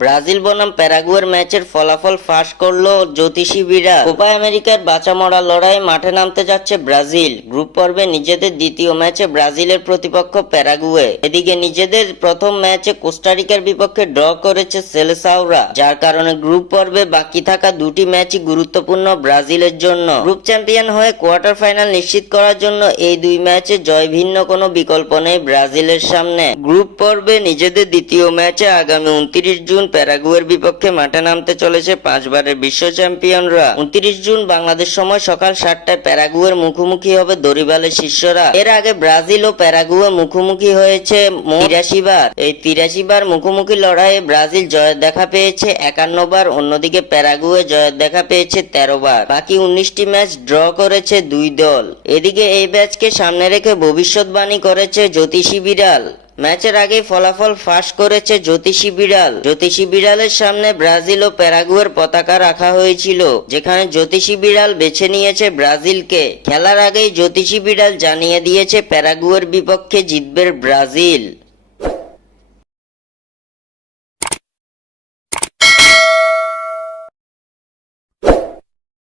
Brazil বনাম প্যারাগুয়ের ম্যাচের ফলাফল ফাঁস করলো জ্যোতিষীবিরা। কোপা আমেরিকার বাঁচা মরা লড়াইয়ে মাঠে নামতে যাচ্ছে ব্রাজিল। গ্রুপ পর্বে নিজেদের দ্বিতীয় ম্যাচে ব্রাজিলের প্রতিপক্ষ প্যারাগুয়ে। এদিকে নিজেদের প্রথম ম্যাচে কোস্টারিকার বিপক্ষে ড্র করেছে সেলেসাওরা, যার কারণে গ্রুপ পর্বে বাকি থাকা দুটি ম্যাচই গুরুত্বপূর্ণ ব্রাজিলের জন্য। গ্রুপ চ্যাম্পিয়ন হয়ে কোয়ার্টার ফাইনাল নিশ্চিত করার জন্য এই দুই ম্যাচে জয় ভিন্ন কোনো বিকল্প নেই ব্রাজিলের সামনে। গ্রুপ পর্বে নিজেদের দ্বিতীয় ম্যাচে আগামী 29 জুন প্যারাগুয়ের বিপক্ষে মাঠে নামতে চলেছে পাঁচবারের বিশ্ব চ্যাম্পিয়নরা। 29 জুন বাংলাদেশ সময় সকাল 7টায় প্যারাগুয়ের মুখোমুখি হবে দড়িবালের শিষ্যরা। এর আগে ব্রাজিল ও প্যারাগুয়ে মুখোমুখি হয়েছে 83 বার। এই 83 বার মুখোমুখি লড়াইয়ে ব্রাজিল জয়ের দেখা পেয়েছে 51 বার, অন্যদিকে প্যারাগুয়ে জয়ের দেখা পেয়েছে 13 বার। বাকি 19টি ম্যাচ ড্র করেছে দুই দল। এদিকে এই ম্যাচকে সামনে রেখে ভবিষ্যৎবাণী করেছে জ্যোতিষী বিড়াল। ম্যাচের আগে ফলাফল ফাঁস করেছে জ্যোতিষী বিড়াল। জ্যোতিষী বিড়ালের সামনে ব্রাজিল ও প্যারাগুয়ের পতাকা রাখা হয়েছিল, যেখানে জ্যোতিষী বিড়াল বেছে নিয়েছে ব্রাজিলকে। খেলার আগেই জ্যোতিষী বিড়াল জানিয়ে দিয়েছে প্যারাগুয়ের বিপক্ষে জিতবে ব্রাজিল।